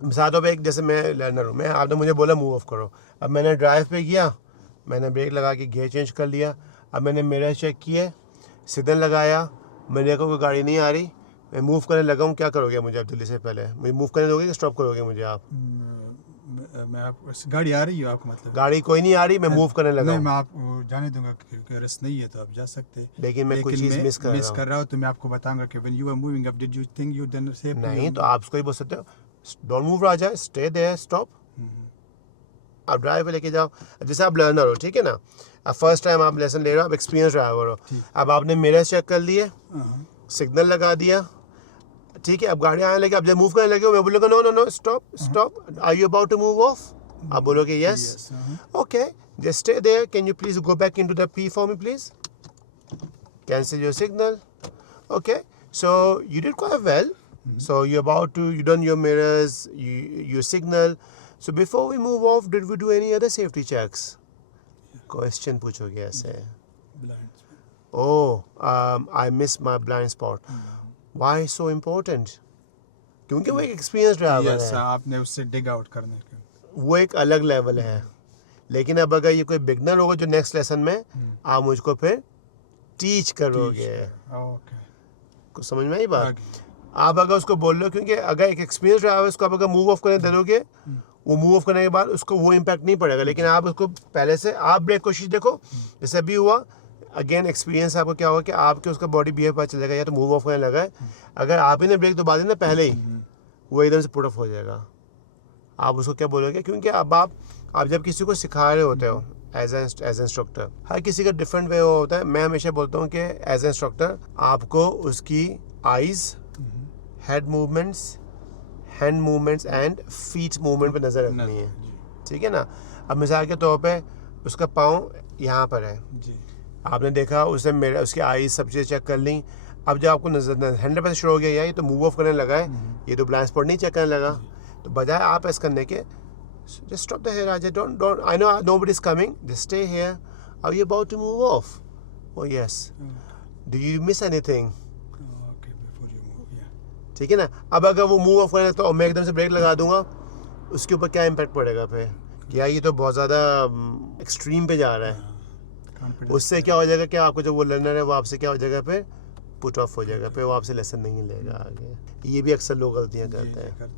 मिसाल पे एक जैसे मैं लर्नर हूँ, मैं आपने मुझे बोला मूव ऑफ करो, अब मैंने ड्राइव पे किया, मैंने ब्रेक लगा के गियर चेंज कर लिया, अब मैंने मिरर चेक किए, सिग्नल लगाया, मेरे को कोई गाड़ी नहीं आ रही, मैं मूव करने लगा हूँ, क्या करोगे मुझे आप जल्दी से? पहले मुझे मूव करने दोगे कि स्टॉप करोगे मुझे आप? मैं आप गाड़ी आ रही है आपको, मतलब गाड़ी कोई नहीं आ रही, मैं मूव करने लगा नहीं, हूँ, मैं आपको जाने दूंगा क्योंकि रस नहीं है तो आप जा सकते, लेकिन मैं कोई चीज़ मिस कर रहा हूँ। कर रहा हूँ तो मैं आपको बताऊंगा कि when you are moving up did you think you done safely? नहीं तो आप उसको ही बोल सकते हो, don't move Raja, stay there, stop. आप ड्राइव पे लेके जाओ, जैसे आप लर्नर हो, ठीक है ना, अब फर्स्ट टाइम आप लेसन ले रहे हो, आप एक्सपीरियंस ड्राइवर हो, अब आपने मिरर चेक कर लिए, सिग्नल लगा दिया, ठीक है, अब गाड़ी आने लगी, अब जब मूव करने लगे हो, मैं बोलूँगा no no no stop stop, are you about to move off? आप बोलोगे yes, okay, just stay there, can you please go back into the P for me please, cancel your signal, okay, so you did quite well, so you're about to, you done your mirrors, your signal, so before we move off, did we do any other safety checks? Question पूछोगे ऐसे, oh I missed my blind spot, why so important? क्योंकि वो एक experience driver है, आपने उससे dig out करने के, वो एक अलग लेवल है, लेकिन अब अगर ये कोई बिगनर होगा जो नेक्स्ट लेसन में आप मुझको फिर टीच करोगे, कुछ समझ में आई बात? आप अगर उसको बोल लो, क्योंकि अगर एक एक्सपीरियंस ड्राइवर उसको आप अगर मूव ऑफ करने दे दोगे, वो मूव ऑफ करने के बाद उसको वो इम्पैक्ट नहीं पड़ेगा, लेकिन आप उसको पहले से आप ब्रेक कोशिश देखो, जैसे अभी हुआ, अगेन एक्सपीरियंस आपको क्या होगा कि आपके उसका बॉडी बिहेव पता चलेगा, या तो मूव ऑफ करने लगा है, अगर आप ही ने ब्रेक दबा देना पहले ही, वो एकदम से पुट ऑफ हो जाएगा। आप उसको क्या बोलोगे? क्योंकि अब आप जब किसी को सिखा रहे होते हो एज इंस्ट्रक्टर, हर किसी का डिफरेंट वे होता है, मैं हमेशा बोलता हूँ कि एज इंस्ट्रक्टर आपको उसकी eyes, head movements, hand movements and feet movement पे नज़र रखनी है, ठीक है ना। अब मिसाल के तौर पे उसका पाँव यहाँ पर है, आपने देखा उसे, मेरे उसकी आइज़ सब चीज़ें चेक कर ली, अब जब आपको नजर 100% शुरू हो गया, या ये तो मूव ऑफ करने लगा है, ये तो ब्लाइंड स्पॉट नहीं चेक करने लगा, तो बजाय आप ऐसा करने के, just stop the hair, Raja. Don't. I know nobody's coming. Just stay here. Are you about to move off? Oh yes. Do you miss anything? Okay, before you move, yeah. ठीक है ना। अब अगर वो मूव ऑफ करने तो मैं एकदम से ब्रेक लगा दूंगा, उसके ऊपर क्या इम्पैक्ट पड़ेगा फिर? क्या ये तो बहुत ज़्यादा एक्सट्रीम पे जा रहा है, उससे क्या हो जाएगा कि आपको जो वो लर्नर है वो आपसे क्या हो जाएगा, फिर पुट ऑफ हो जाएगा, फिर वो आपसे लेसन नहीं लेगा आगे। ये भी अक्सर लोग गलतियाँ करते हैं।